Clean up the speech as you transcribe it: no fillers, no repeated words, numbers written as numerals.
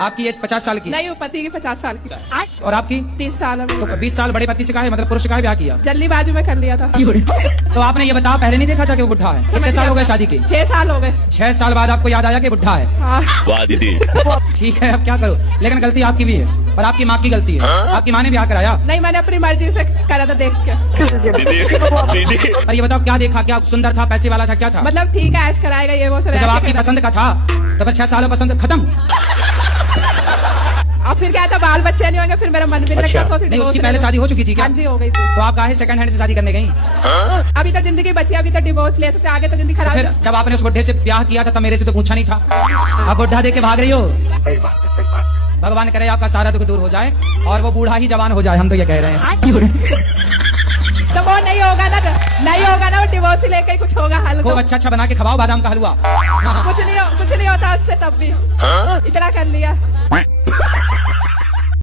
आपकी एज 50 साल की नहीं, वो पति की 50 साल की। और आपकी 30 साल में। तो 20 साल बड़े पति से काहे मतलब पुरुष से काहे ब्याह किया? जल्दीबाजी में कर लिया था। तो आपने ये बताया पहले नहीं देखा था कि वो बुढ़ा है? कितने साल हो गए शादी के? 6 साल हो गए। 6 साल बाद आपको याद आया कि बुढ़ा है? हाँ। वाह दीदी। ठीक है, अब क्या करो, लेकिन गलती आपकी भी है और आपकी माँ की गलती है। आपकी माँ ने ब्याह कराया? नहीं, मैंने अपनी मर्जी से करा था देख के। दीदी पर ये बताओ क्या देखा, क्या सुंदर था, पैसे वाला था, क्या था? मतलब ठीक है, ऐश कराएगा ये वो। तो जब आपकी पसंद का था तो फिर 6 सालों पसंद खत्म। और फिर क्या था, बाल बच्चे नहीं होंगे, फिर मेरा मन भी लगता सोचती। नहीं, उसकी पहले शादी हो चुकी थी क्या? हाँ जी, हो गई थी। तो आप काहे सेकंड हैंड से शादी करने गई? अभी तो जिंदगी बची, अभी तो डिवोर्स ले सकते, आगे तो जिंदगी खराब। फिर जब आपने उस बुढ़े से ब्याह किया था तब मेरे से तो पूछा नहीं था। अब बुढ़ा देख के भाग रही हो। भगवान करे आपका सारा दुख दूर हो जाए और वो बूढ़ा ही जवान हो जाए, हम तो ये कह रहे हैं। तो वो नहीं होगा ना, नहीं होगा ना, वो डिवोर्स ही लेके कुछ होगा हल। खूब अच्छा बना के खवाओ बादाम का हलवा। कुछ नहीं होता उससे, तब भी इतना कर लिया।